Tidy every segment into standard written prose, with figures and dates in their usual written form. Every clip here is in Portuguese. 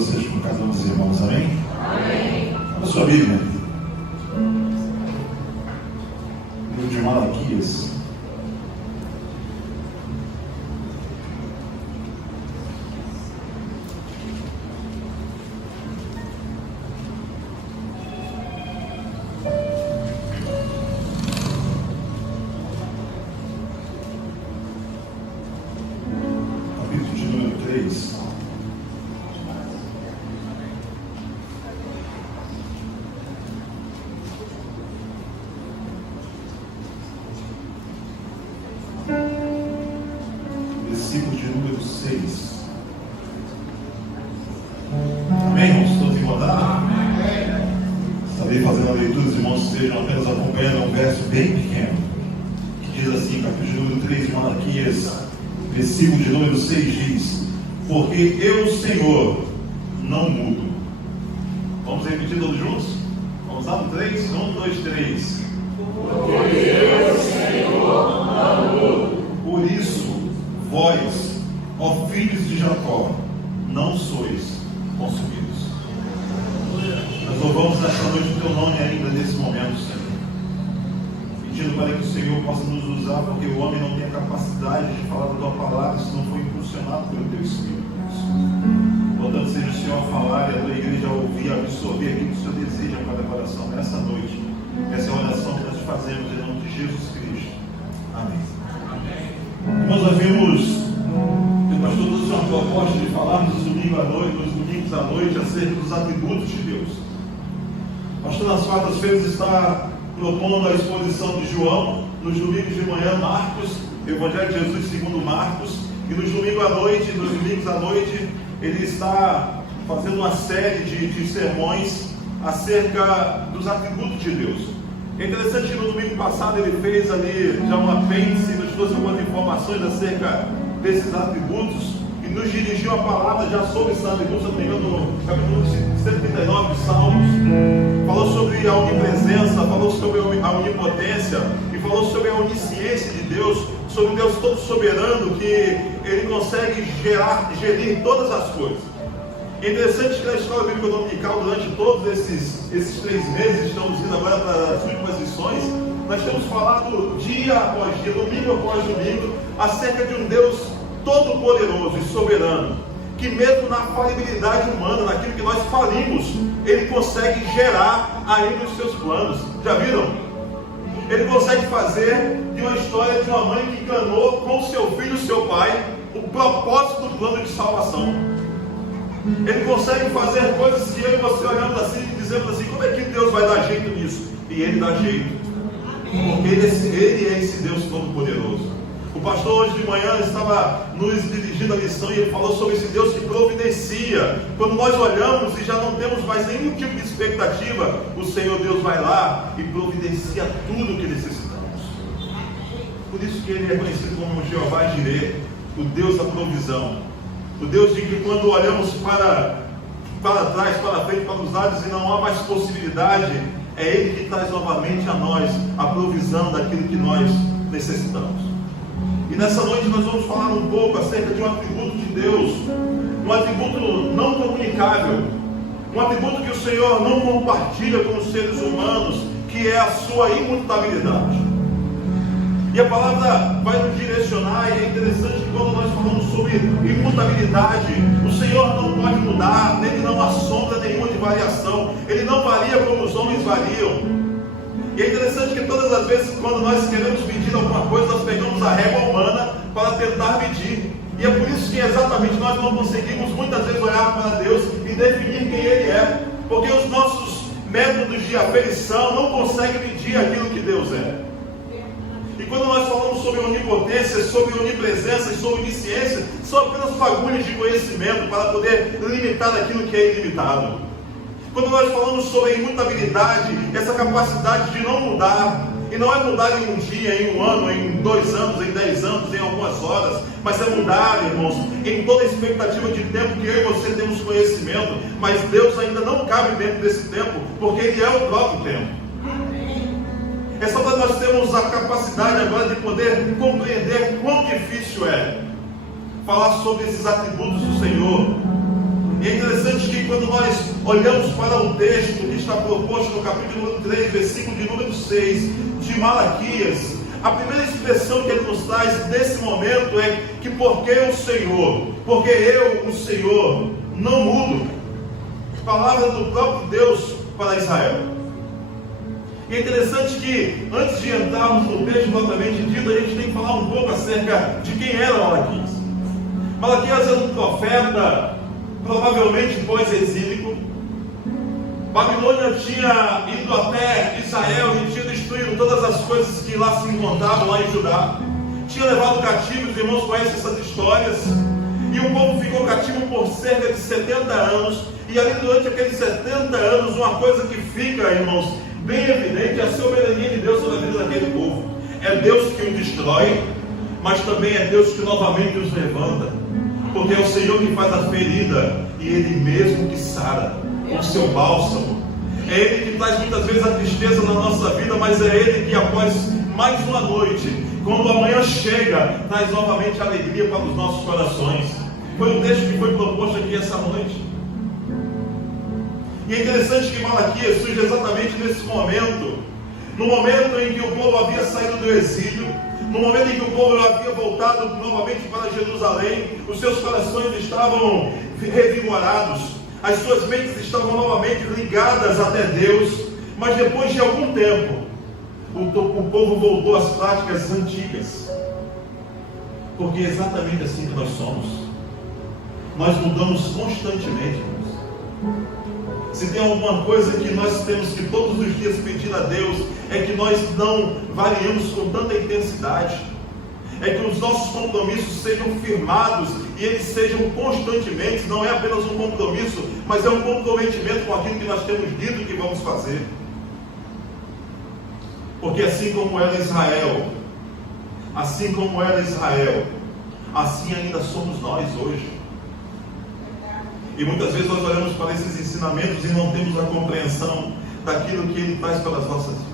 Senhor seja com cada um dos irmãos, amém? Amém. Abra sua Bíblia. Livro de Malaquias. Capítulo de número 3. Versículo de número 6. Amém, irmãos? Todos encontraram? Estarei fazendo a leitura, os irmãos estejam apenas acompanhando um verso bem pequeno, que diz assim, capítulo de número 3 de Malaquias, versículo de número 6 diz: porque eu, Senhor, não mudo. Vamos repetir todos juntos? Vamos lá no 3? 1, 2, 3. Porque eu, Senhor, não mudo. Por isso, vós, ó filhos de Jacó, não sois consumidos. Nós louvamos nesta noite o teu nome ainda nesse momento, Senhor, pedindo para que o Senhor possa nos usar, porque o homem não tem a capacidade de falar da tua palavra se não for impulsionado pelo teu Espírito. Portanto, seja o Senhor a falar e a tua igreja a ouvir, a absorver aquilo que o Senhor deseja para cada coração nessa noite. Essa é a oração que nós fazemos em nome de Jesus Cristo. Amém. Nós vimos que o pastor trouxe uma proposta de falarmos nos domingos à noite acerca dos atributos de Deus. O pastor nas quartas-feiras está propondo a exposição de João, nos domingos de manhã Marcos, Evangelho de Jesus segundo Marcos, e nos domingos à noite, ele está fazendo uma série de sermões acerca dos atributos de Deus. É interessante que no domingo passado ele fez ali já um apêndice, nos trouxe algumas informações acerca desses atributos e nos dirigiu a palavra já sobre esses atributos, se não me engano, no capítulo 139 de Salmos. Falou sobre a onipresença, falou sobre a onipotência e falou sobre a onisciência de Deus, sobre Deus todo soberano, que ele consegue gerir todas as coisas. É interessante que na escola bíblica dominical, durante todos esses 3 meses, estamos indo agora para as últimas lições, nós temos falado dia após dia, domingo após domingo, acerca de um Deus todo-poderoso e soberano, que mesmo na falibilidade humana, naquilo que nós falimos, ele consegue gerar ainda os seus planos. Já viram? Ele consegue fazer de uma história de uma mãe que enganou com seu filho, seu pai, o propósito do plano de salvação. Ele consegue fazer coisas que eu e você olhamos assim e dizemos assim: como é que Deus vai dar jeito nisso? E ele dá jeito, porque ele é esse Deus todo-poderoso. O pastor hoje de manhã estava nos dirigindo a lição e ele falou sobre esse Deus que providencia. Quando nós olhamos e já não temos mais nenhum tipo de expectativa, o Senhor Deus vai lá e providencia tudo o que necessitamos. Por isso que ele é conhecido como Jeová Jireh, o Deus da provisão. O Deus de que quando olhamos para trás, para frente, para os lados e não há mais possibilidade, é Ele que traz novamente a nós a provisão daquilo que nós necessitamos. E nessa noite nós vamos falar um pouco acerca de um atributo de Deus, um atributo não comunicável, um atributo que o Senhor não compartilha com os seres humanos, que é a sua imutabilidade. E a palavra vai nos direcionar, e é interessante que quando nós falamos sobre imutabilidade, o Senhor não pode mudar, nele não há sombra nenhuma de variação, ele não varia como os homens variam. E é interessante que todas as vezes quando nós queremos medir alguma coisa, nós pegamos a régua humana para tentar medir. E é por isso que exatamente nós não conseguimos muitas vezes olhar para Deus e definir quem Ele é, porque os nossos métodos de aferição não conseguem medir aquilo que Deus é. E quando nós falamos sobre onipotência, sobre onipresença e sobre onisciência, são apenas fagulhas de conhecimento para poder limitar aquilo que é ilimitado. Quando nós falamos sobre a imutabilidade, essa capacidade de não mudar, e não é mudar em um dia, em um ano, em 2 anos, em 10 anos, em algumas horas, mas é mudar, irmãos, em toda a expectativa de tempo que eu e você temos conhecimento, mas Deus ainda não cabe dentro desse tempo, porque Ele é o próprio tempo. É só para nós termos a capacidade agora de poder compreender quão difícil é falar sobre esses atributos do Senhor. E é interessante que quando nós olhamos para o texto que está proposto no capítulo 3, versículo de número 6 de Malaquias, a primeira expressão que ele nos traz nesse momento é que porque o Senhor, porque eu, o Senhor, não mudo. Palavra do próprio Deus para Israel. E é interessante que, antes de entrarmos no texto propriamente dito, a gente tem que falar um pouco acerca de quem era Malaquias. Malaquias era um profeta, provavelmente pós-exílico. Babilônia tinha ido até Israel e tinha destruído todas as coisas que lá se encontravam, lá em Judá. Tinha levado cativos, os irmãos conhecem essas histórias. E o povo ficou cativo por cerca de 70 anos. E ali durante aqueles 70 anos, uma coisa que fica, irmãos, bem evidente, é a soberania de Deus sobre a vida daquele povo. É Deus que o destrói, mas também é Deus que novamente os levanta. Porque é o Senhor que faz a ferida e Ele mesmo que sara com o seu bálsamo. É Ele que traz muitas vezes a tristeza na nossa vida, mas é Ele que após mais uma noite, quando amanhã chega, traz novamente alegria para os nossos corações. Foi um texto que foi proposto aqui essa noite. E é interessante que Malaquias surge exatamente nesse momento, no momento em que o povo havia saído do exílio, no momento em que o povo havia voltado novamente para Jerusalém, os seus corações estavam revigorados, as suas mentes estavam novamente ligadas até Deus, mas depois de algum tempo, o povo voltou às práticas antigas, porque é exatamente assim que nós somos. Nós mudamos constantemente. Se tem alguma coisa que nós temos que todos os dias pedir a Deus, é que nós não variemos com tanta intensidade, é que os nossos compromissos sejam firmados e eles sejam constantemente. Não é apenas um compromisso, mas é um comprometimento com aquilo que nós temos dito que vamos fazer. Porque assim como era Israel, assim ainda somos nós hoje. E muitas vezes nós olhamos para esses ensinamentos e não temos a compreensão daquilo que Ele traz para as nossas vidas.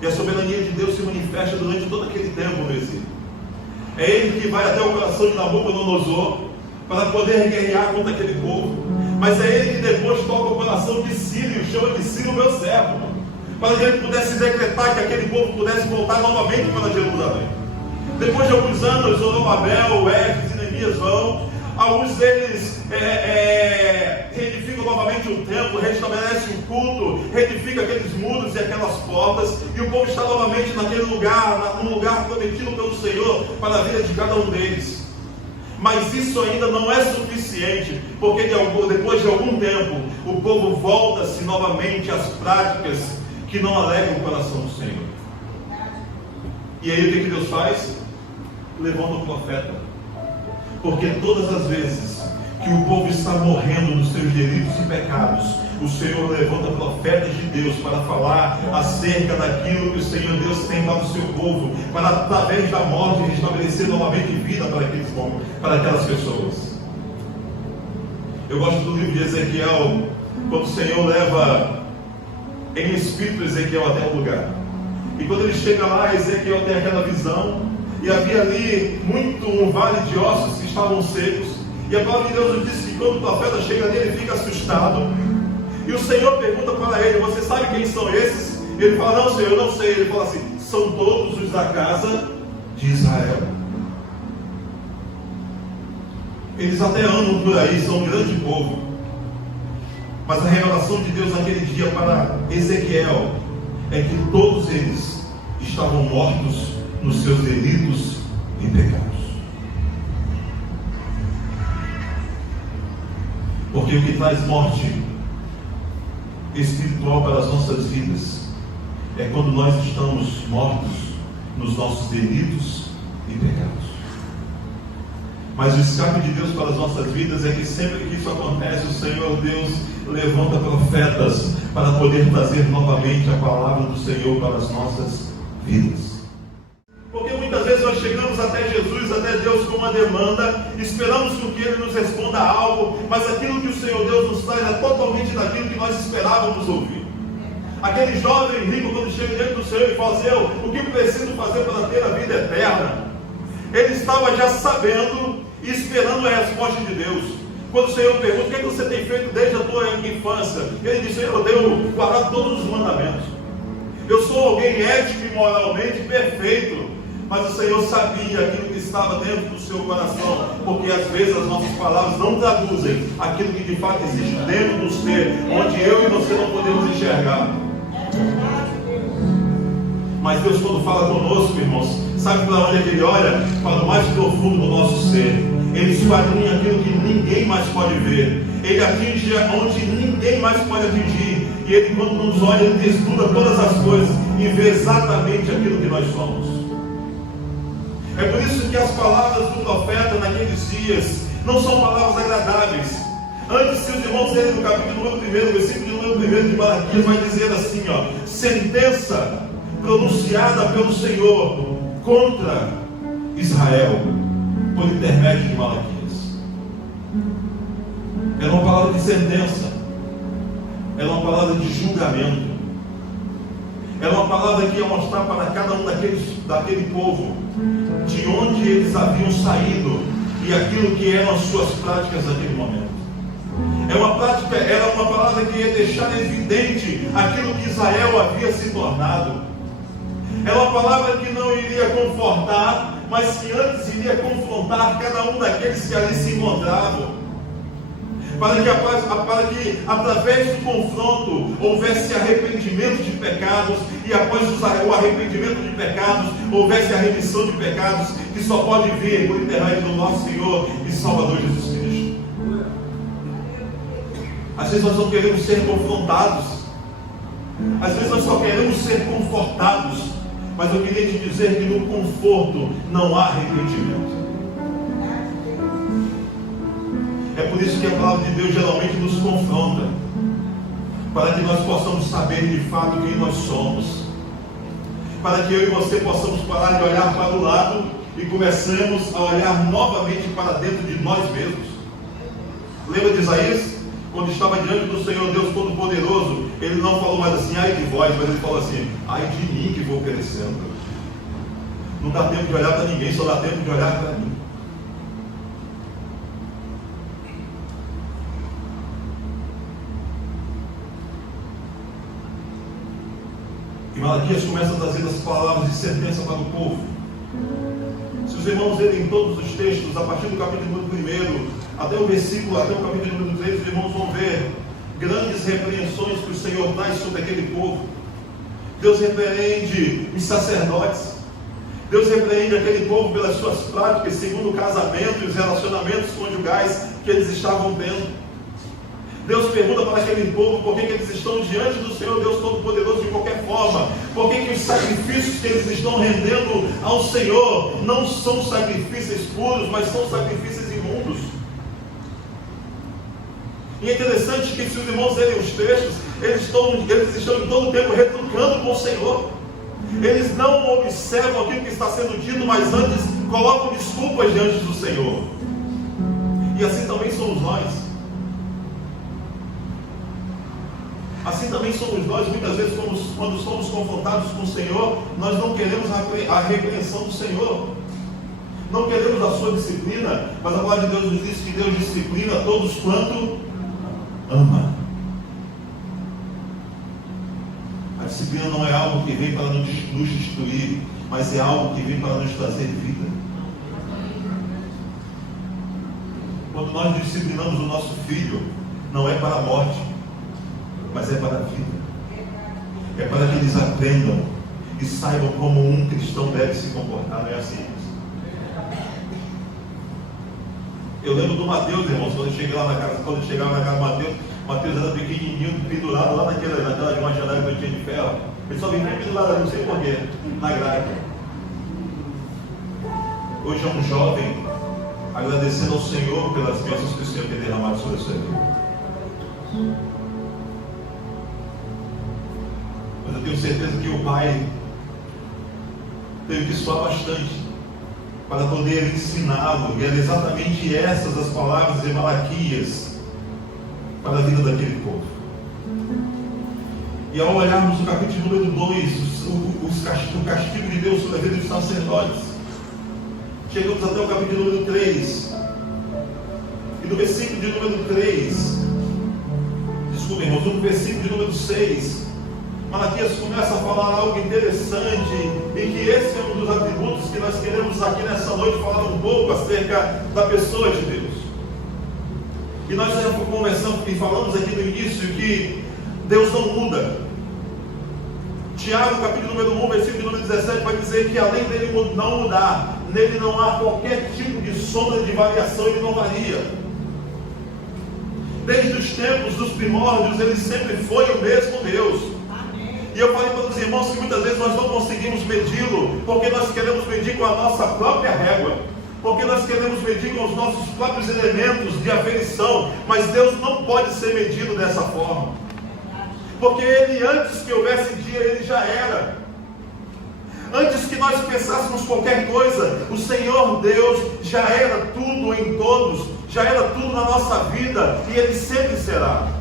E a soberania de Deus se manifesta durante todo aquele tempo no exílio. É Ele que vai até o coração de Nabucodonosor para poder guerrear contra aquele povo. Mas é Ele que depois toca o coração de Ciro, chama de Ciro meu servo, para que ele pudesse decretar que aquele povo pudesse voltar novamente para Jerusalém. Depois de alguns anos, Zorobabel, Esdras e Neemias vão. Alguns deles reedificam novamente o templo, restabelecem o culto, reedificam aqueles muros e aquelas portas, e o povo está novamente naquele lugar, num lugar prometido pelo Senhor para a vida de cada um deles. Mas isso ainda não é suficiente, porque depois de algum tempo, o povo volta-se novamente às práticas que não alegram o coração do Senhor. E aí o que Deus faz? Levanta o profeta. Porque todas as vezes que o povo está morrendo nos seus delitos e pecados, o Senhor levanta profetas de Deus para falar acerca daquilo que o Senhor Deus tem para o seu povo, para através da morte restabelecer novamente vida para aquelas pessoas. Eu gosto do livro de Ezequiel, quando o Senhor leva em espírito Ezequiel até o lugar. E quando ele chega lá, Ezequiel tem aquela visão. E havia ali um vale de ossos que estavam secos. E a palavra de Deus nos diz que quando o profeta chega ali, ele fica assustado. E o Senhor pergunta para ele: você sabe quem são esses? Ele fala: não, Senhor, eu não sei. Ele fala assim: são todos os da casa de Israel. Eles até andam por aí, são um grande povo. Mas a revelação de Deus naquele dia para Ezequiel é que todos eles estavam mortos nos seus delitos e pecados. Porque o que traz morte espiritual para as nossas vidas é quando nós estamos mortos nos nossos delitos e pecados. Mas o escape de Deus para as nossas vidas é que sempre que isso acontece, o Senhor Deus levanta profetas para poder trazer novamente a palavra do Senhor para as nossas vidas. Porque muitas vezes nós chegamos até Jesus, até Deus com uma demanda, esperamos que Ele nos responda algo, mas aquilo que o Senhor Deus nos traz é totalmente daquilo que nós esperávamos ouvir. Aquele jovem rico, quando chega diante do Senhor e fala assim: o que preciso fazer para ter a vida eterna? Ele estava já sabendo e esperando a resposta de Deus. Quando o Senhor pergunta: o que é que você tem feito desde a tua infância? Ele diz: Senhor, eu tenho guardado todos os mandamentos. Eu sou alguém ético e moralmente perfeito. Mas o Senhor sabia aquilo que estava dentro do seu coração, porque às vezes as nossas palavras não traduzem aquilo que de fato existe dentro do ser, onde eu e você não podemos enxergar. Mas Deus, quando fala conosco, irmãos, sabe para onde Ele olha? Para o mais profundo do nosso ser. Ele esquadrinha aquilo que ninguém mais pode ver. Ele atinge onde ninguém mais pode atingir. E Ele, quando nos olha, Ele estuda todas as coisas e vê exatamente aquilo que nós somos. É por isso que as palavras do profeta naqueles dias não são palavras agradáveis. Antes, se os irmãos lerem no capítulo 1, versículo número 1 de Malaquias, vai dizer assim, sentença pronunciada pelo Senhor contra Israel, por intermédio de Malaquias. Era uma palavra de sentença, era uma palavra de julgamento, era uma palavra que ia mostrar para cada um daquele povo de onde eles haviam saído e aquilo que eram as suas práticas naquele momento. Era uma palavra que ia deixar evidente aquilo que Israel havia se tornado. Era uma palavra que não iria confortar, mas que antes iria confrontar cada um daqueles que ali se encontravam. Para que através do confronto houvesse arrependimento de pecados, e após o arrependimento de pecados houvesse a remissão de pecados, que só pode vir por intermédio do nosso Senhor e Salvador Jesus Cristo. Às vezes nós não queremos ser confrontados, às vezes nós só queremos ser confortados, mas eu queria te dizer que no conforto não há arrependimento. É por isso que a palavra de Deus geralmente nos confronta, para que nós possamos saber de fato quem nós somos, para que eu e você possamos parar de olhar para o lado e comecemos a olhar novamente para dentro de nós mesmos. Lembra de Isaías? Quando estava diante do Senhor Deus Todo-Poderoso, ele não falou mais assim, ai de vós, mas ele falou assim, ai de mim que vou perecendo. Não dá tempo de olhar para ninguém, só dá tempo de olhar para mim. E Malaquias começa trazendo as palavras de sentença para o povo. Se os irmãos lerem todos os textos, a partir do capítulo 1 até o capítulo número 3, os irmãos vão ver grandes repreensões que o Senhor traz sobre aquele povo. Deus repreende os sacerdotes, Deus repreende aquele povo pelas suas práticas, segundo o casamento e os relacionamentos conjugais que eles estavam tendo. Deus pergunta para aquele povo por que eles estão diante do Senhor Deus Todo-Poderoso de qualquer forma. Por que os sacrifícios que eles estão rendendo ao Senhor não são sacrifícios puros, mas são sacrifícios imundos. E é interessante que, se os irmãos lerem os textos, eles estão em todo o tempo retrucando com o Senhor. Eles não observam aquilo que está sendo dito, mas antes colocam desculpas diante do Senhor. E assim também somos nós. Assim também somos nós, muitas vezes, quando somos confrontados com o Senhor, nós não queremos a repreensão do Senhor, não queremos a sua disciplina, mas a palavra de Deus nos diz que Deus disciplina todos quanto ama. A disciplina não é algo que vem para nos destruir, mas é algo que vem para nos trazer vida. Quando nós disciplinamos o nosso filho, não é para a morte, mas é para a vida. É para que eles aprendam e saibam como um cristão deve se comportar. Não é assim? Eu lembro do Mateus, irmãos, quando eu chegava na casa do Mateus era pequenininho, pendurado lá naquela de uma janela que eu tinha de ferro. Ele só vivia pendurado, não sei porquê, na grade. Hoje é um jovem agradecendo ao Senhor pelas bênçãos que o Senhor tem derramado sobre a sua vida. Mas eu tenho certeza que o pai teve que suar bastante para poder ensiná-lo, e eram exatamente essas as palavras de Malaquias para a vida daquele povo. E ao olharmos o capítulo número 2, o castigo de Deus sobre a vida dos sacerdotes, chegamos até o capítulo número 3, e no versículo de número 3, desculpa, irmãos, no versículo de número 6, Malaquias começa a falar algo interessante, e que esse é um dos atributos que nós queremos aqui nessa noite falar um pouco acerca da pessoa de Deus. E nós já conversamos e falamos aqui no início que Deus não muda. Tiago, capítulo número 1, versículo número 17, vai dizer que além dele não mudar, nele não há qualquer tipo de sombra de variação, ele não varia. Desde os tempos dos primórdios, ele sempre foi o mesmo Deus. E eu falei para os irmãos que muitas vezes nós não conseguimos medi-lo, porque nós queremos medir com a nossa própria régua, porque nós queremos medir com os nossos próprios elementos de aferição, mas Deus não pode ser medido dessa forma, porque Ele, antes que houvesse dia, Ele já era. Antes que nós pensássemos qualquer coisa, o Senhor Deus já era tudo em todos, já era tudo na nossa vida, e Ele sempre será.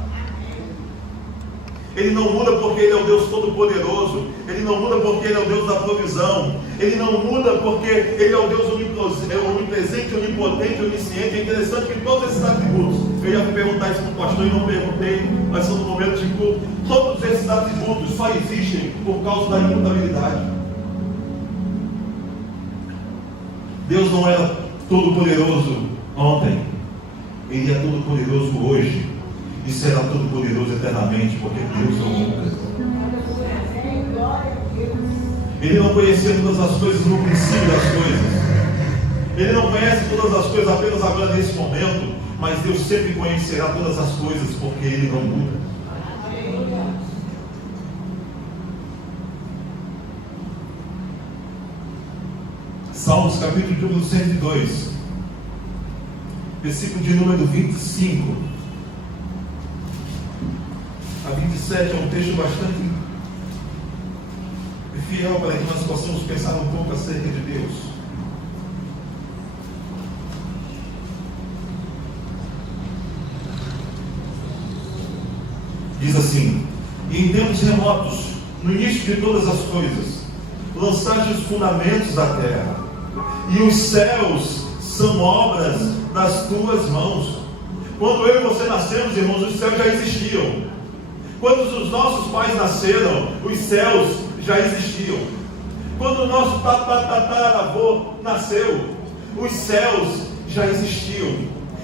Ele não muda porque Ele é o Deus Todo-Poderoso. Ele não muda porque Ele é o Deus da provisão. Ele não muda porque Ele é o Deus onipresente, onipotente, onisciente. É interessante que todos esses atributos, eu ia perguntar isso para o pastor e não perguntei, mas são no momento de culto, todos esses atributos só existem por causa da imutabilidade. Deus não era todo-poderoso ontem, Ele é todo-poderoso hoje. E será todo poderoso eternamente, porque Deus não muda. Ele não conhecia todas as coisas no princípio das coisas. Ele não conhece todas as coisas apenas agora nesse momento, mas Deus sempre conhecerá todas as coisas, porque Ele não muda. Salmos capítulo número 102, versículo de número 25 a 27, é um texto bastante fiel para que nós possamos pensar um pouco acerca de Deus. Diz assim: e em tempos remotos, no início de todas as coisas, lançaste os fundamentos da terra, e os céus são obras das tuas mãos. Quando eu e você nascemos, irmãos, os céus já existiam. Quando os nossos pais nasceram, os céus já existiam. Quando o nosso tataravô nasceu, os céus já existiam.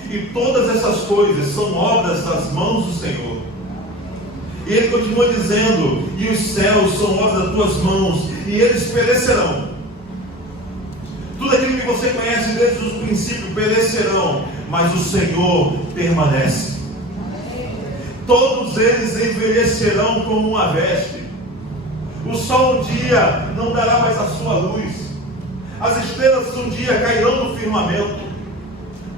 E todas essas coisas são obras das mãos do Senhor. E Ele continua dizendo: e os céus são obras das tuas mãos, e eles perecerão. Tudo aquilo que você conhece desde o princípio perecerão, mas o Senhor permanece. Todos eles envelhecerão como uma veste. O sol um dia não dará mais a sua luz. As estrelas um dia cairão no firmamento.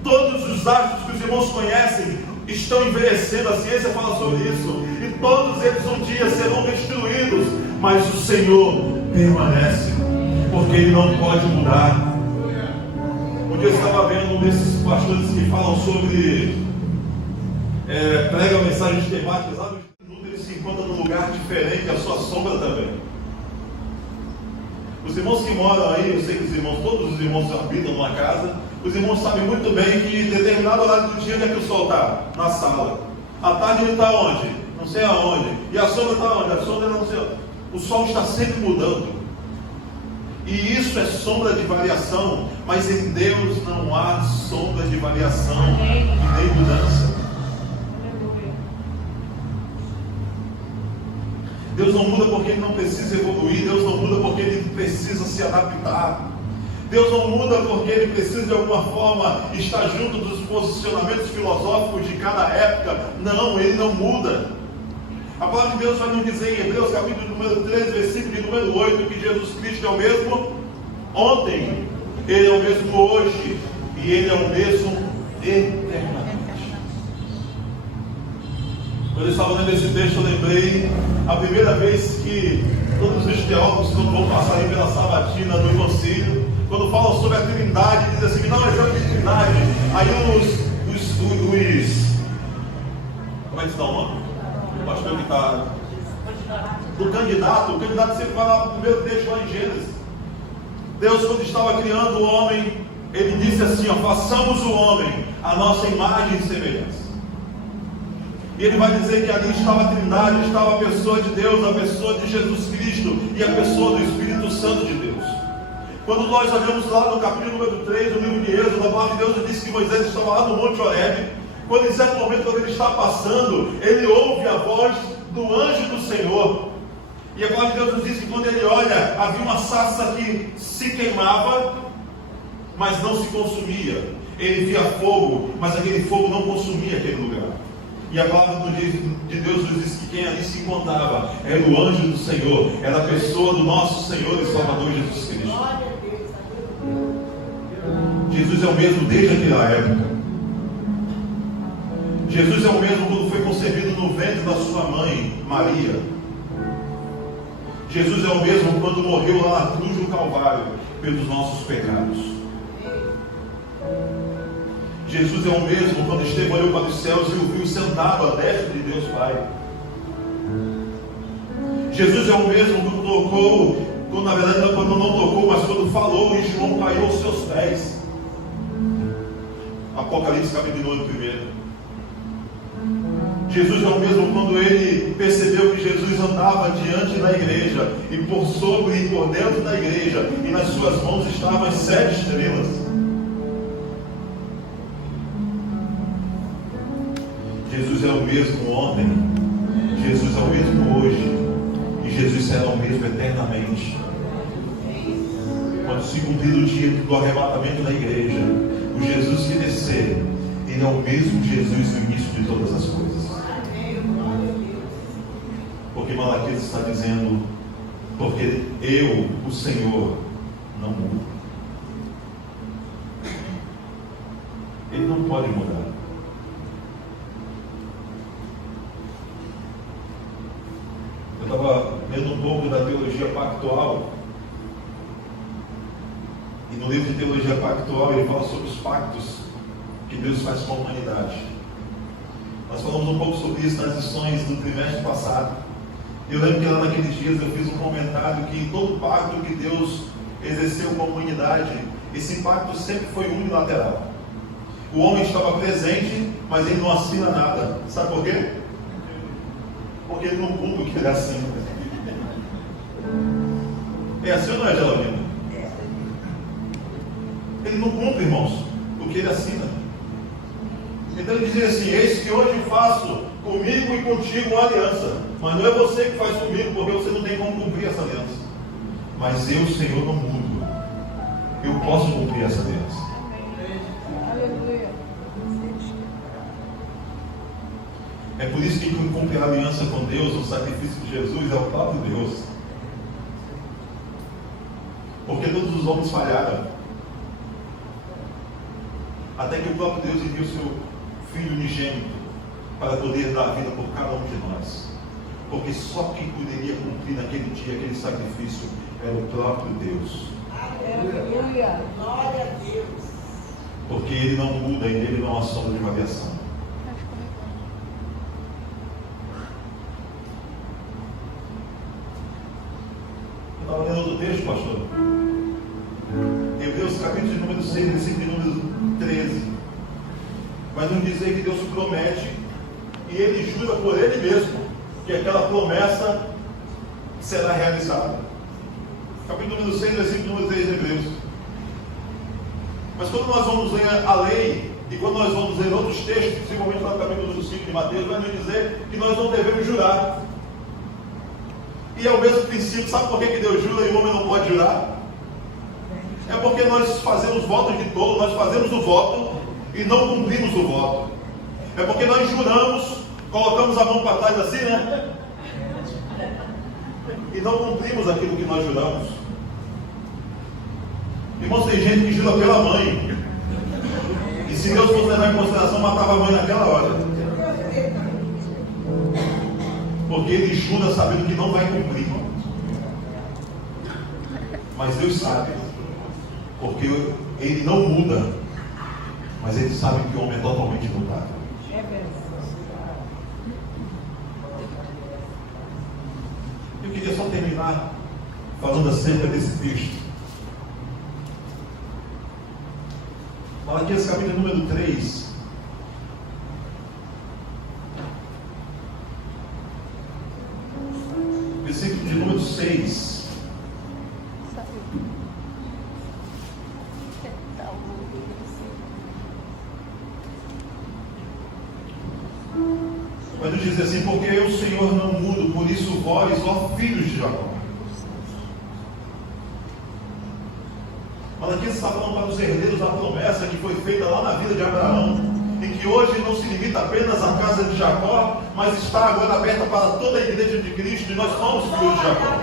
Todos os astros que os irmãos conhecem estão envelhecendo. A ciência fala sobre isso. E todos eles um dia serão destruídos. Mas o Senhor permanece, porque Ele não pode mudar. Um dia eu estava vendo um desses pastores que falam sobre prega mensagens temáticas, lá no minuto ele se encontra num lugar diferente, a sua sombra também. Os irmãos que moram aí, eu sei que os irmãos, todos os irmãos habitam numa casa, os irmãos sabem muito bem que em determinado horário do dia, onde é que o sol está? Na sala. À tarde ele está onde? Não sei aonde. E a sombra está onde? A sombra não sei onde. O sol está sempre mudando. E isso é sombra de variação, mas em Deus não há sombra de variação e nem mudança. Deus não muda porque Ele não precisa evoluir. Deus não muda porque Ele precisa se adaptar. Deus não muda porque Ele precisa de alguma forma estar junto dos posicionamentos filosóficos de cada época. Não, Ele não muda. A palavra de Deus vai nos dizer em Hebreus capítulo número 13, versículo de número 8, que Jesus Cristo é o mesmo ontem, Ele é o mesmo hoje, e Ele é o mesmo eternamente. Quando eu estava lendo esse texto, eu lembrei a primeira vez que todos os teólogos, quando vão passar aí pela sabatina do concílio, quando falam sobre a Trindade, dizem assim: não, mas é a Trindade. Aí como é que está o nome? O pastor que está. O candidato sempre vai lá para o primeiro texto lá em Gênesis. Deus, quando estava criando o homem, Ele disse assim, ó, façamos o homem a nossa imagem e semelhança. E ele vai dizer que ali estava a Trindade, estava a pessoa de Deus, a pessoa de Jesus Cristo e a pessoa do Espírito Santo de Deus. Quando nós olhamos lá no capítulo número 3 do livro de Êxodo, a palavra de Deus diz que Moisés estava lá no Monte Horebe. Quando em certo momento, quando ele está passando, ele ouve a voz do anjo do Senhor. E a palavra de Deus nos diz que quando ele olha, havia uma sarça que se queimava, mas não se consumia. Ele via fogo, mas aquele fogo não consumia aquele lugar. E a palavra de Deus nos diz que quem ali se encontrava era o anjo do Senhor, era a pessoa do nosso Senhor e Salvador Jesus Cristo. Jesus é o mesmo desde aquela época. Jesus é o mesmo quando foi concebido no ventre da sua mãe, Maria. Jesus é o mesmo quando morreu lá na cruz do Calvário pelos nossos pecados. Jesus é o mesmo quando Estevão olhou para os céus e o viu sentado à destra de Deus Pai. Jesus é o mesmo quando tocou, quando na verdade quando não tocou, mas quando falou e João caiu aos seus pés. Apocalipse capítulo 9 primeiro. Jesus é o mesmo quando ele percebeu que Jesus andava diante da igreja e por sobre e por dentro da igreja, e nas suas mãos estavam as 7 estrelas. Jesus é o mesmo ontem, Jesus é o mesmo hoje, e Jesus será o mesmo eternamente. Quando se cumprir o dia do arrebatamento da igreja, o Jesus que descer, ele é o mesmo Jesus no início de todas as coisas. Porque Malaquias está dizendo, porque eu, o Senhor, não mudo. Ele não pode mudar. Eu estava lendo um pouco da teologia pactual, e no livro de teologia pactual ele fala sobre os pactos que Deus faz com a humanidade. Nós falamos um pouco sobre isso nas lições do trimestre passado. Eu lembro que lá naqueles dias eu fiz um comentário que em todo pacto que Deus exerceu com a humanidade, esse pacto sempre foi unilateral. O homem estava presente, mas ele não assina nada. Sabe por quê? Porque ele não cumpre o que ele assina. É assim ou não é, Gelavina? Ele não cumpre, irmãos, o que ele assina. Então ele dizia assim, eis que hoje faço comigo e contigo uma aliança, mas não é você que faz comigo, porque você não tem como cumprir essa aliança. Mas eu, Senhor, não mudo. Eu posso cumprir essa aliança. Aleluia. É por isso que quem cumpre a aliança com Deus, o sacrifício de Jesus, é o próprio Deus. Porque todos os homens falharam. Até que o próprio Deus enviou o seu Filho unigênito para poder dar a vida por cada um de nós. Porque só quem poderia cumprir naquele dia aquele sacrifício era o próprio Deus. Aleluia. Glória a Deus. Porque Ele não muda e nele não há sombra de variação. Eu estava lendo outro texto, pastor. Hebreus capítulo de número 6, versículo número 13. Vai nos dizer que Deus promete e Ele jura por Ele mesmo que aquela promessa será realizada. Capítulo número 6, versículo número 3 de Hebreus. Mas quando nós vamos ler a lei, e quando nós vamos ler outros textos, principalmente lá no capítulo número 5 de Mateus, vai nos dizer que nós não devemos jurar. E é o mesmo princípio. Sabe por que Deus jura e o homem não pode jurar? É porque nós fazemos votos de tolo, nós fazemos o voto e não cumprimos o voto. É porque nós juramos, colocamos a mão para trás assim, né? E não cumprimos aquilo que nós juramos. Irmãos, tem gente que jura pela mãe. E se Deus fosse levar em consideração, matava a mãe naquela hora. Porque ele jura sabendo que não vai cumprir. Mas Deus sabe. Porque Ele não muda. Mas Ele sabe que o homem é totalmente mutável. Eu queria só terminar falando acerca desse texto. Malaquias capítulo número 3. Versículo de número 6. Mas nos diz assim: porque eu, Senhor, não mudo, por isso vós, ó filhos de Jacó. Malaquias está falando para os herdeiros da promessa que foi feita lá na vida de Abraão, e que hoje não se limita apenas à casa de Jacó, mas está agora aberta para toda a igreja de Cristo, e nós somos filhos de Jacó.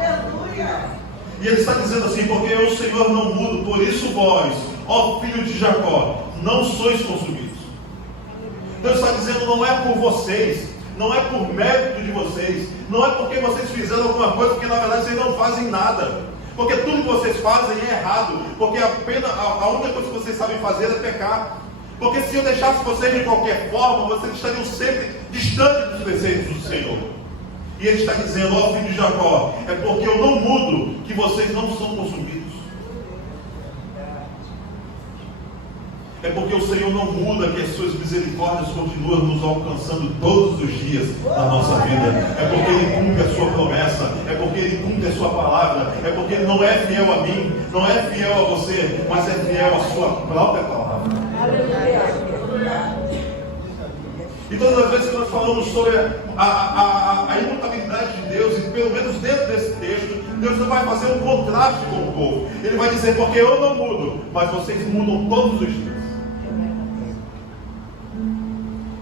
E ele está dizendo assim: porque eu, Senhor, não mudo, por isso vós, ó filhos de Jacó, não sois consumidos. Deus está dizendo: não é por vocês, não é por mérito de vocês, não é porque vocês fizeram alguma coisa, porque na verdade vocês não fazem nada. Porque tudo que vocês fazem é errado. Porque a única coisa que vocês sabem fazer é pecar. Porque se eu deixasse vocês de qualquer forma, vocês estariam sempre distantes dos preceitos do Senhor. E ele está dizendo: ó filho de Jacó, é porque eu não mudo que vocês não são consumidos. É porque o Senhor não muda que as suas misericórdias continuam nos alcançando todos os dias da nossa vida. É porque Ele cumpre a sua promessa. É porque Ele cumpre a sua palavra. É porque Ele não é fiel a mim, não é fiel a você, mas é fiel à sua própria palavra. E todas as vezes que nós falamos sobre a imutabilidade de Deus, e pelo menos dentro desse texto, Deus não vai fazer um contraste com o povo. Ele vai dizer: porque eu não mudo, mas vocês mudam todos os dias.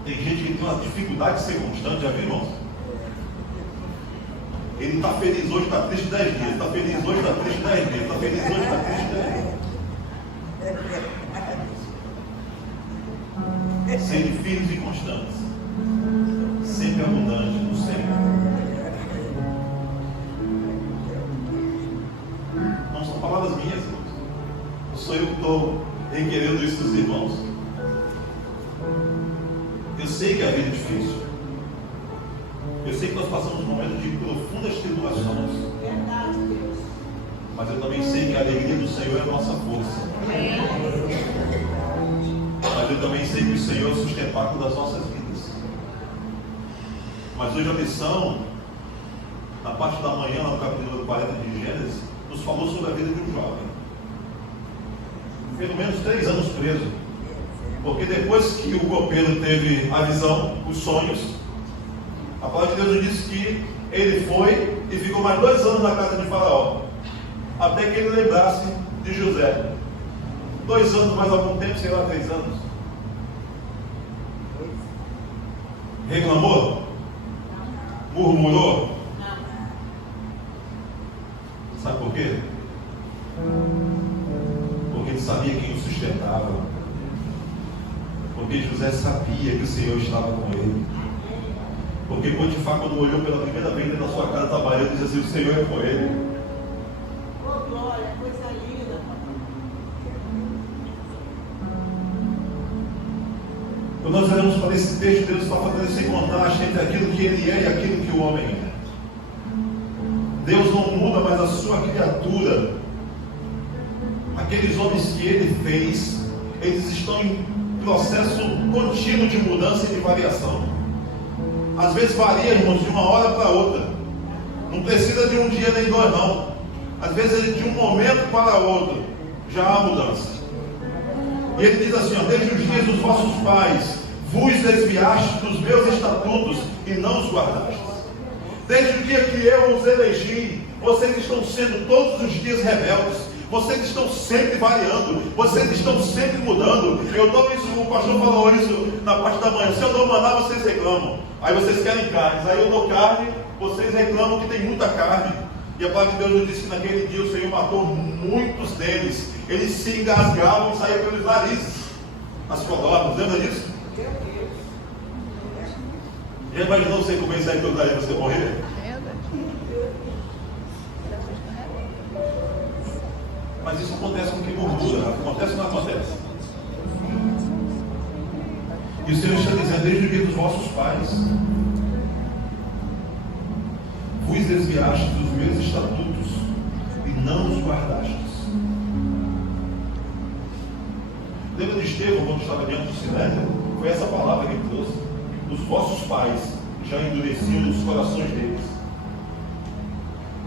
Tem gente que tem uma dificuldade de ser constante, já viu, irmãos? Ele está feliz hoje, está triste 10 dias, está feliz hoje, está triste 10 dias, está feliz hoje, está triste 10 dias. Sendo firmes e constantes, sempre abundante no Senhor. Não são palavras minhas, irmãos. Não sou eu que estou requerendo isso dos irmãos. Eu sei que a vida é difícil. Eu sei que nós passamos momentos de profundas tribulações. Verdade, Deus. Mas eu também sei que a alegria do Senhor é a nossa força. Mas eu também sei que o Senhor é o sustentáculo das nossas vidas. Mas hoje a lição, na parte da manhã, no capítulo 40 de Gênesis, nos falou sobre a vida de um jovem. Pelo menos 3 anos preso. Porque depois que o copeiro teve a visão, os sonhos, a palavra de Deus nos diz que ele foi e ficou mais 2 anos na casa de Faraó, até que ele lembrasse de José. 2 anos mais algum tempo, sei lá, 3 anos. Reclamou? Murmurou? Sabe por quê? Porque ele sabia quem o sustentava. Porque José sabia que o Senhor estava com ele. Porque Potifar, quando olhou pela primeira vez dentro da sua casa trabalhando, disse assim: o Senhor é com ele. Oh, glória, coisa linda. Quando nós olhamos para esse texto, Deus está fazendo esse contraste entre aquilo que ele é e aquilo que o homem é. Deus não muda, mas a sua criatura, aqueles homens que ele fez, eles estão em processo contínuo de mudança e de variação. Às vezes varia, irmãos, de uma hora para outra. Não precisa de um dia nem 2, não. Às vezes é de um momento para outro. Já há mudança. E ele diz assim: ó, desde os dias dos vossos pais vos desviaste dos meus estatutos e não os guardastes. Desde o dia que eu os elegi, vocês estão sendo todos os dias rebeldes. Vocês estão sempre variando, vocês estão sempre mudando. Eu dou isso, o pastor falou isso na parte da manhã: se eu dou maná, vocês reclamam. Aí vocês querem carnes, aí eu dou carne, vocês reclamam que tem muita carne. E a palavra de Deus nos disse que naquele dia o Senhor matou muitos deles. Eles se engasgavam e saíam pelos narizes, as codornas. Lembra disso? Já imaginou você comer isso aí pelo nariz e você morrer? Mas isso acontece com quem murmura, acontece ou não acontece? E o Senhor está dizendo: desde o dia dos vossos pais vos desviaste dos meus estatutos e não os guardastes. Lembra dos Estevão, quando estava diante do Sinédrio, foi essa palavra que ele trouxe. Os vossos pais já endureciam os corações deles.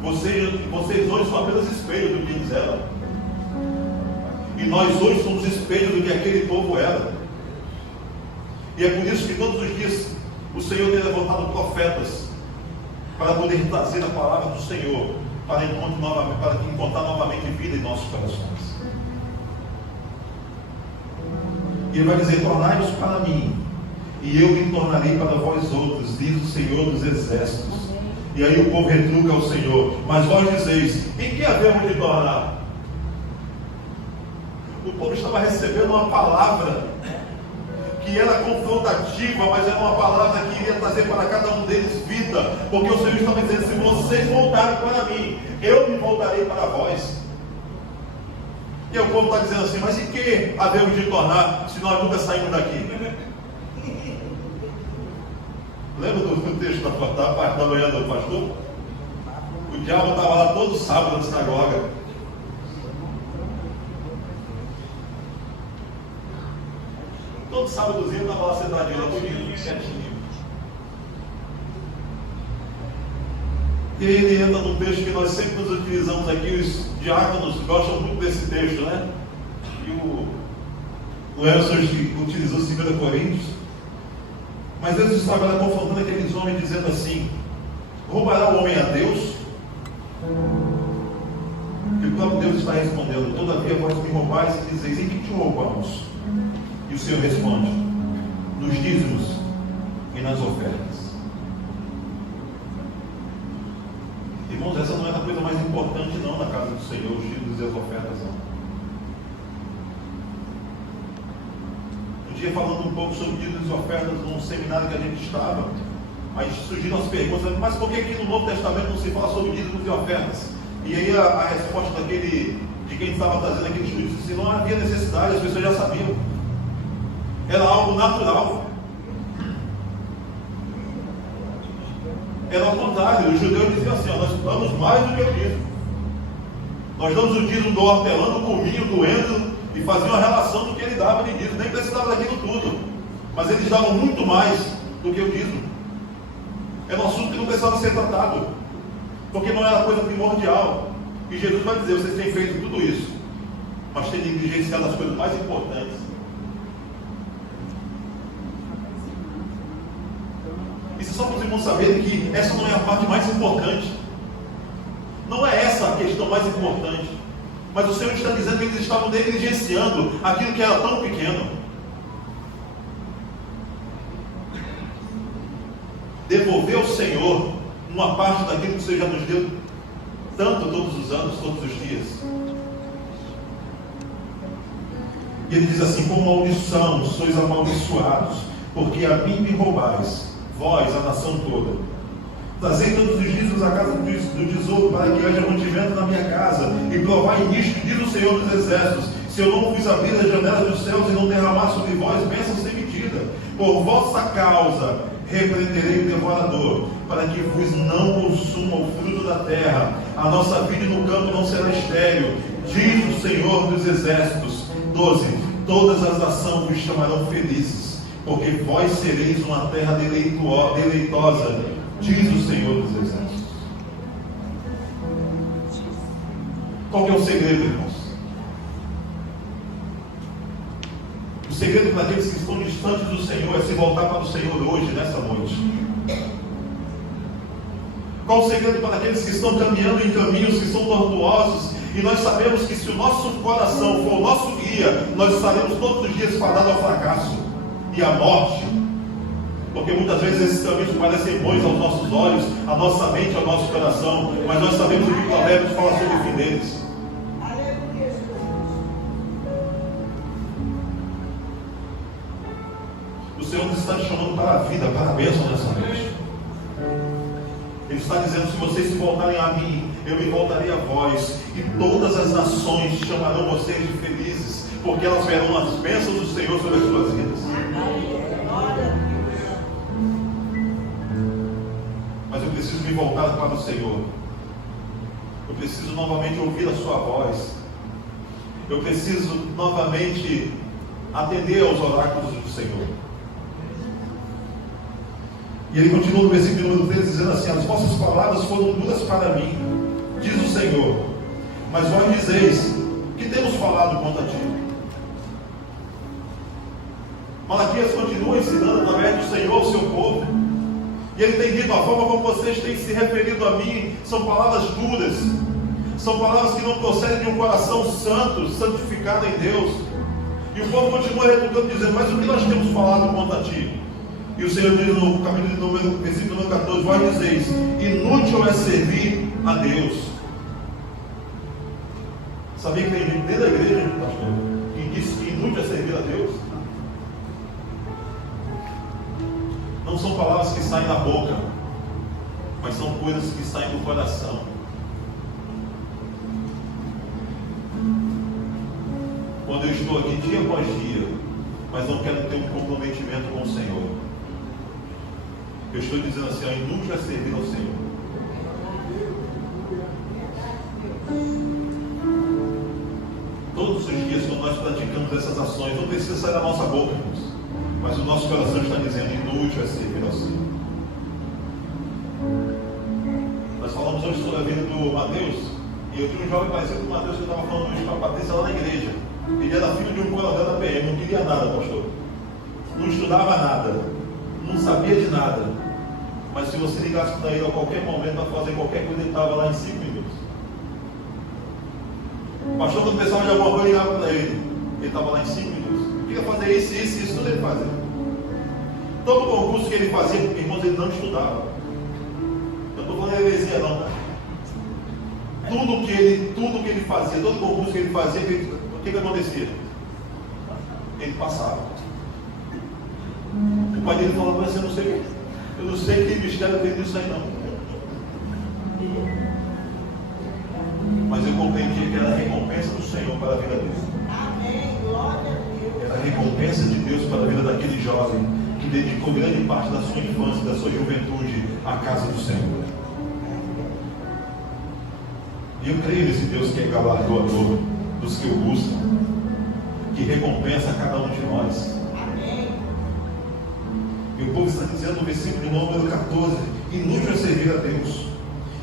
Vocês hoje são apenas espelhos do que eles eram. E nós hoje somos espelhos do que aquele povo era. E é por isso que todos os dias o Senhor tem levantado profetas para poder trazer a palavra do Senhor, para encontrar novamente vida em nossos corações. E Ele vai dizer: tornai-vos para mim, e eu me tornarei para vós outros, diz o Senhor dos Exércitos. E aí o povo retruca ao Senhor: mas vós dizeis, em que havemos de tornar? O povo estava recebendo uma palavra que era confrontativa, mas era uma palavra que iria trazer para cada um deles vida, porque o Senhor estava dizendo: se vocês voltarem para mim, eu me voltarei para vós. E o povo está dizendo assim: mas em que havemos de tornar, se nós nunca saímos daqui? Lembra do texto da parte da manhã do pastor? O diabo estava lá todo sábado na sinagoga. Todo sábadozinho estava lá sentadinho, lá bonito, quietinho. E ele entra num texto que nós sempre nos utilizamos aqui, os diáconos gostam muito desse texto, né? E o Elson utilizou 2 Coríntios. Mas Deus estava lá confrontando aqueles homens, dizendo assim: roubará o homem a Deus? E o próprio Deus está respondendo: todavia vós me roubais e dizeis: em que te roubamos? E o Senhor responde: nos dízimos e nas ofertas. Irmãos, essa não é a coisa mais importante não na casa do Senhor, os dízimos e as ofertas não. Falando um pouco sobre dízimos e ofertas num seminário que a gente estava, aí surgiram as perguntas: mas por que aqui no Novo Testamento não se fala sobre dízimos e ofertas? E aí a resposta de quem estava trazendo aquele estudo disse assim: não havia necessidade, as pessoas já sabiam, era algo natural. Era ao contrário, os judeus diziam assim: nós damos mais do que o dízimo, nós damos o dízimo do hortelã, do cominho, do endo, e faziam uma relação do que ele dava de dízimo, nem precisava daquilo tudo, mas eles davam muito mais do que o dízimo. Era um assunto que não precisava ser tratado, porque não era coisa primordial. E Jesus vai dizer: vocês têm feito tudo isso, mas têm negligenciado as coisas mais importantes. Isso só para os irmãos saberem que essa não é a parte mais importante, não é essa a questão mais importante. Mas o Senhor está dizendo que eles estavam negligenciando aquilo que era tão pequeno. Devolver ao Senhor uma parte daquilo que o Senhor já nos deu tanto todos os anos, todos os dias. E ele diz assim: com maldição sois amaldiçoados, porque a mim me roubais, vós, a nação toda. Trazei todos os dízimos à casa do tesouro, para que haja mantimento na minha casa, e provai nisto, diz o Senhor dos Exércitos, se eu não vos abrir as janelas dos céus e não derramar sobre vós bênçãos sem medida. Por vossa causa repreenderei o devorador, para que vos não consuma o fruto da terra. A nossa vida no campo não será estéril, diz o Senhor dos Exércitos. 12. Todas as nações vos chamarão felizes, porque vós sereis uma terra deleitosa, diz o Senhor dos Exércitos. Qual que é o segredo, irmãos? O segredo para aqueles que estão distantes do Senhor é se voltar para o Senhor hoje, nessa noite. Qual o segredo para aqueles que estão caminhando em caminhos que são tortuosos? E nós sabemos que se o nosso coração for o nosso guia, nós estaremos todos os dias fadados ao fracasso e à morte. Porque muitas vezes esses caminhos parecem bons aos nossos olhos, à nossa mente, ao nosso coração, mas nós sabemos o que Provérbios fala sobre o fim deles. O Senhor nos está te chamando para a vida, para a bênção nessa noite. Ele está dizendo: se vocês se voltarem a mim, eu me voltarei a vós, e todas as nações chamarão vocês de felizes, porque elas verão as bênçãos do Senhor sobre as suas vidas. Mas eu preciso me voltar para o Senhor. Eu preciso novamente ouvir a sua voz. Eu preciso novamente atender aos oráculos do Senhor. E ele continua no versículo número 13, dizendo assim: as vossas palavras foram duras para mim, diz o Senhor, mas vós dizeis, que temos falado contra ti? Malaquias continua ensinando através do Senhor ao seu povo, e ele tem dito: a forma como vocês têm se referido a mim são palavras duras, são palavras que não procedem de um coração santo, santificado em Deus. E o povo continua retrucando, dizendo: mas o que nós temos falado contra ti? E o Senhor diz no capítulo versículo número 14: vós dizeis, inútil é servir a Deus. Sabia que tem gente dentro da igreja, pastor, que diz que inútil é servir a Deus? Não são palavras que saem da boca, mas são coisas que saem do coração. Quando eu estou aqui dia após dia, mas não quero ter um comprometimento com o Senhor, eu estou dizendo assim: ó, inútil é servir ao Senhor. Todos os dias, quando nós praticamos essas ações, não precisa sair da nossa boca, irmãos, mas o nosso coração está dizendo: inútil é servir ao Senhor. Nós falamos hoje sobre a vida do Mateus, e eu tinha um jovem parecido com o Mateus que eu estava falando hoje com a Patrícia lá na igreja. Ele era filho de um coronel da PM, não queria nada, pastor, não estudava nada, não sabia de nada, mas se você ligasse para ele a qualquer momento para fazer qualquer coisa, ele estava lá em 5 minutos. O pastor, quando pensava de alguma coisa, ligava para ele estava lá em 5 minutos. Queria fazer isso, tudo ele fazia. Todo concurso que ele fazia, irmãos, ele não estudava. Eu estou falando heresia não, tá? Tudo que ele fazia, todo concurso que ele fazia, o que acontecia? Ele passava. O pai dele falou: mas eu não sei que mistério tem disso aí não. Mas eu compreendi que era a recompensa do Senhor para a vida dele. Amém. Glória a Deus. Era a recompensa de Deus para a vida daquele jovem que dedicou grande parte da sua infância, da sua juventude à casa do Senhor. E eu creio nesse Deus que é galardoador dos que o buscam, que recompensa a cada um de nós. Amém. E o povo está dizendo no versículo número 14: inútil é servir a Deus,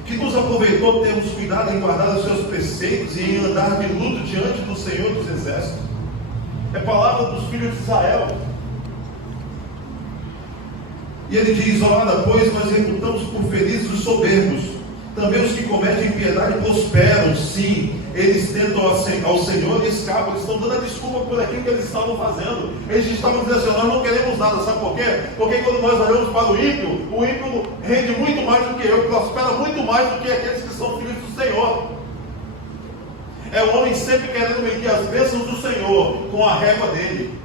que nos aproveitou termos cuidado em guardar os seus preceitos e em andar de luto diante do Senhor dos Exércitos. É palavra dos filhos de Israel. E ele diz: ora, pois nós reputamos por felizes os soberbos, também os que cometem impiedade prosperam. Sim, eles tentam ao Senhor e escapam. Eles estão dando a desculpa por aquilo que eles estavam fazendo. Eles estavam dizendo assim: nós não queremos nada. Sabe por quê? Porque quando nós olhamos para o ímpio rende muito mais do que eu, prospera muito mais do que aqueles que são filhos do Senhor. É o homem sempre querendo medir as bênçãos do Senhor com a régua dele.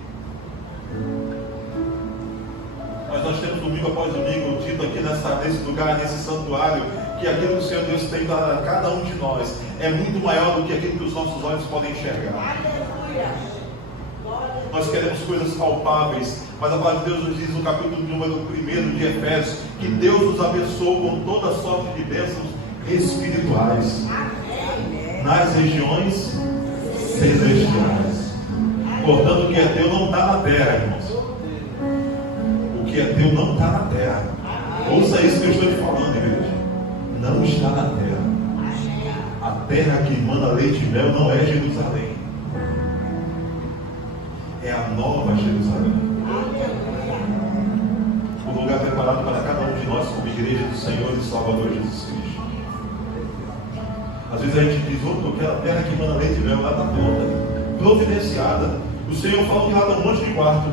Mas nós temos domingo após domingo dito aqui nesse lugar, nesse santuário, que aquilo que o Senhor Deus tem para cada um de nós é muito maior do que aquilo que os nossos olhos podem enxergar. Aleluia. Nós queremos coisas palpáveis, mas a palavra de Deus nos diz no capítulo número 1 de Efésios que Deus nos abençoou com toda sorte de bênçãos espirituais nas regiões celestiais. Portanto, o que é teu não está na terra, irmãos. O que é teu não está na terra. Ouça isso que eu estou te falando, igreja. Não está na terra. A terra que emana leite e mel não é Jerusalém. É a nova Jerusalém. O lugar preparado para cada um de nós como igreja do Senhor e Salvador Jesus Cristo. Às vezes a gente diz: opa, aquela terra que emana leite e mel lá está pronta, providenciada. O Senhor falou que lá dá um monte de quarto.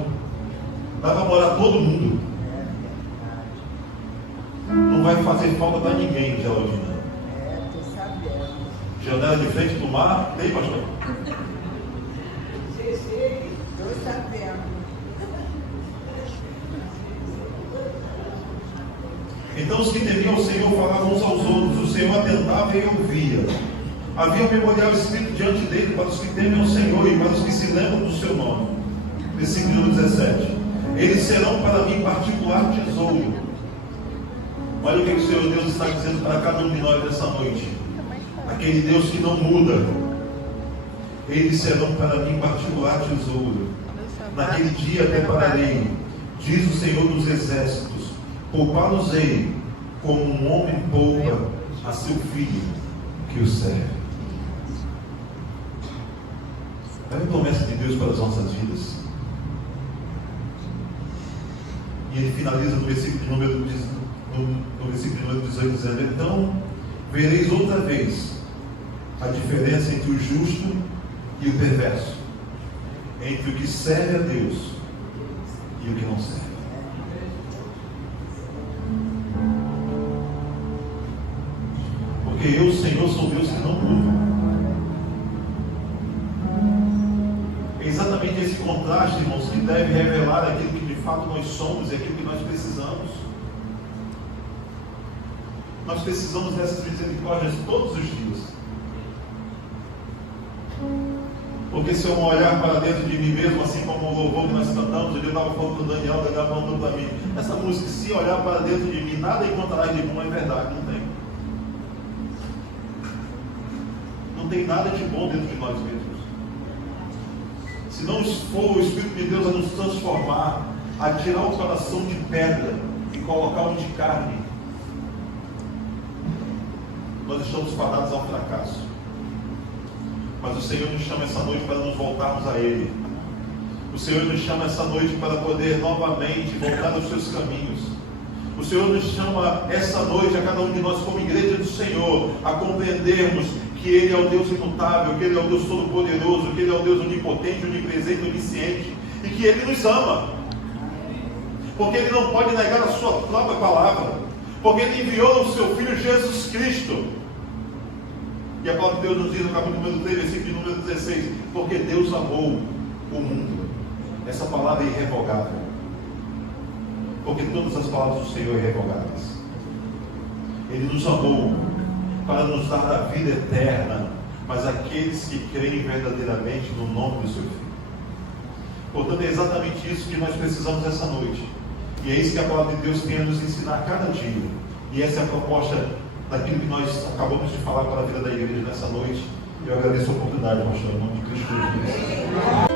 Dá para morar todo mundo. Não vai fazer falta para ninguém, Geraldina. Estou sabendo. Janela de frente para o mar, tem, pastor? Estou sabendo. Então os que temiam o Senhor falavam uns aos outros, o Senhor atentava e ouvia. Havia um memorial escrito diante dele para os que temem o Senhor e para os que se lembram do seu nome. Versículo 17: eles serão para mim particular tesouro. Olha o que o Senhor Deus está dizendo para cada um de nós nessa noite. Aquele Deus que não muda. Eles serão para mim particular tesouro. Naquele dia prepararei, diz o Senhor dos Exércitos, poupá-los-ei como um homem poupa a seu filho que o serve. É a promessa de Deus para as nossas vidas. E ele finaliza no versículo número 18, dizendo: então vereis outra vez a diferença entre o justo e o perverso, entre o que serve a Deus e o que não serve. Porque eu, Senhor, sou Deus que não muda. É exatamente esse contraste, irmãos, que deve revelar aquilo que de fato nós somos e aquilo que nós precisamos. Nós precisamos dessas misericórdias todos os dias. Porque se eu olhar para dentro de mim mesmo, assim como o louvor que nós cantamos, ele estava falando para o Daniel, ele estava falando para mim, essa música, se olhar para dentro de mim, nada encontrarás de bom, é verdade, não tem. Não tem nada de bom dentro de nós mesmos. Se não for o Espírito de Deus a nos transformar, a tirar o coração de pedra e colocar um de carne, nós estamos fadados ao fracasso. Mas o Senhor nos chama essa noite para nos voltarmos a Ele. O Senhor nos chama essa noite para poder novamente voltar aos seus caminhos. O Senhor nos chama essa noite, a cada um de nós como igreja do Senhor, a compreendermos que Ele é o Deus imutável, que Ele é o Deus todo-poderoso, que Ele é o Deus onipotente, onipresente, onisciente, e que Ele nos ama. Porque Ele não pode negar a sua própria palavra. Porque Ele enviou o seu Filho Jesus Cristo. E a palavra de Deus nos diz no capítulo número 3, versículo número 16, porque Deus amou o mundo. Essa palavra é irrevogável. Porque todas as palavras do Senhor são irrevogáveis. Ele nos amou para nos dar a vida eterna, mas aqueles que creem verdadeiramente no nome do seu Filho. Portanto, é exatamente isso que nós precisamos essa noite. E é isso que a palavra de Deus tem a nos ensinar cada dia. E essa é a proposta daquilo que nós acabamos de falar para a vida da igreja nessa noite. Eu agradeço a oportunidade, pastor, em nome de Cristo Jesus.